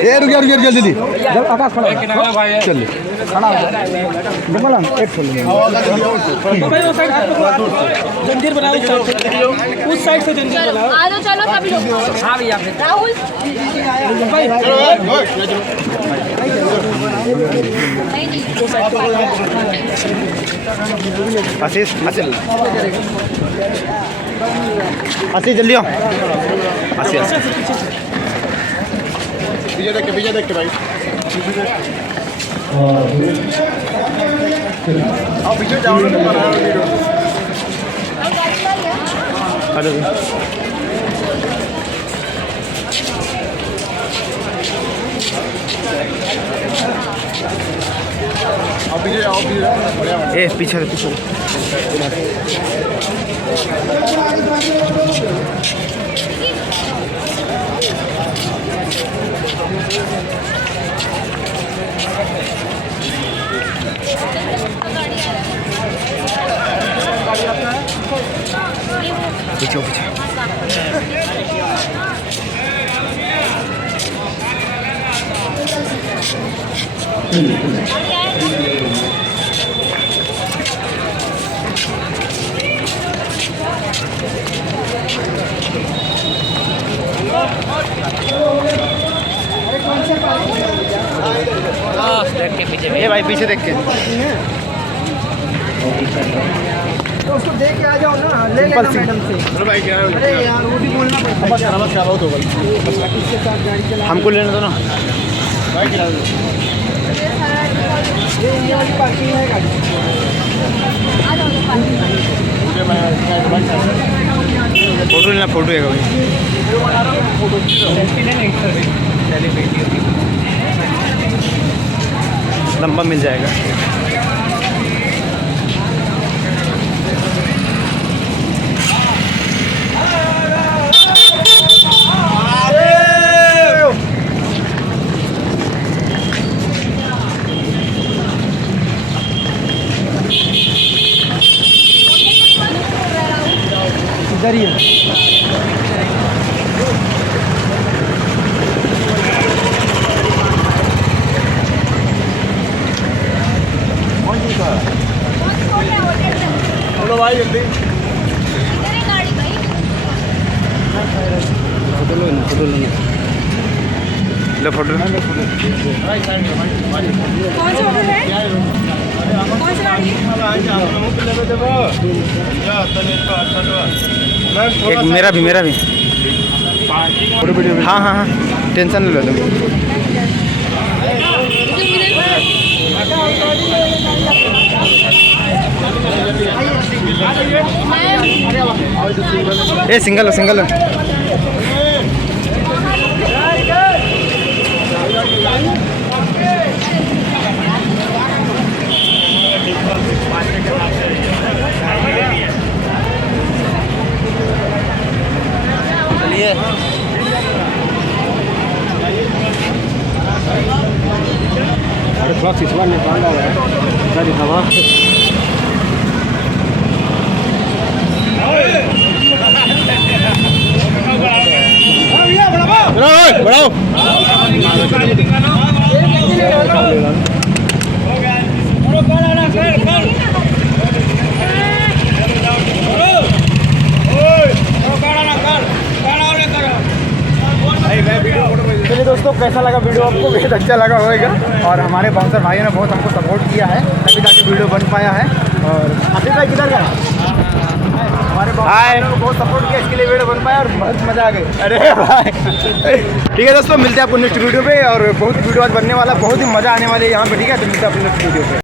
ए रुक जा जल्दी जब आकाश खड़ा चल खड़ा हो जमलन एक खोल तो भाई वो साइड जंजीर बनाओ उस साइड से जंजीर बनाओ आ जाओ चलो सभी लोग हां भैया राहुल भाई आशीष जल्दी आओ आशीष पीछे देख के भाई आओ पीछे जाओ ना ए पीछे पीछे देख के पीछे ए भाई पीछे देख के तो उसको देख के आ जाओ ना ले लेना मैडम से अरे भाई क्या अरे यार वो भी बोलना पड़ता है नमस्कार हो तो भाई इसके साथ गाड़ी चला हमको लेने दो ना भाई गिरा दो ये इंडिया वाली पार्किंग है गाड़ी फोटो लेना फोटो है भाई लंबा मिल जाएगा इधर ही है बोलो भाई जल्दी गाड़ी भाई फोटो लो फोटो कौन सा ऑर्डर है कौन सा गाड़ी एक मेरा भी हाँ टेंशन नहीं लो तुम ए सिंगल हो चलिए अरे थोड़ा सिसवा निकाल रहा है सारी हवा बढ़ाओ चलिए दोस्तों कैसा लगा वीडियो आपको बहुत अच्छा लगा होगा और हमारे बाउंसर भाइयों ने बहुत हमको सपोर्ट किया है तभी जाके वीडियो बन पाया है और आशीष भाई किधर गए हमारे बाउंसर ने बहुत सपोर्ट किया इसके लिए वीडियो बन पाया और बहुत मजा आ गई अरे भाई ठीक है दोस्तों मिलते हैं आपको नेक्स्ट वीडियो पे और बहुत वीडियो आज बनने वाला बहुत ही मजा आने वाली है यहाँ पे ठीक है तो मिलते हैं आपको नेक्स्ट वीडियो पे।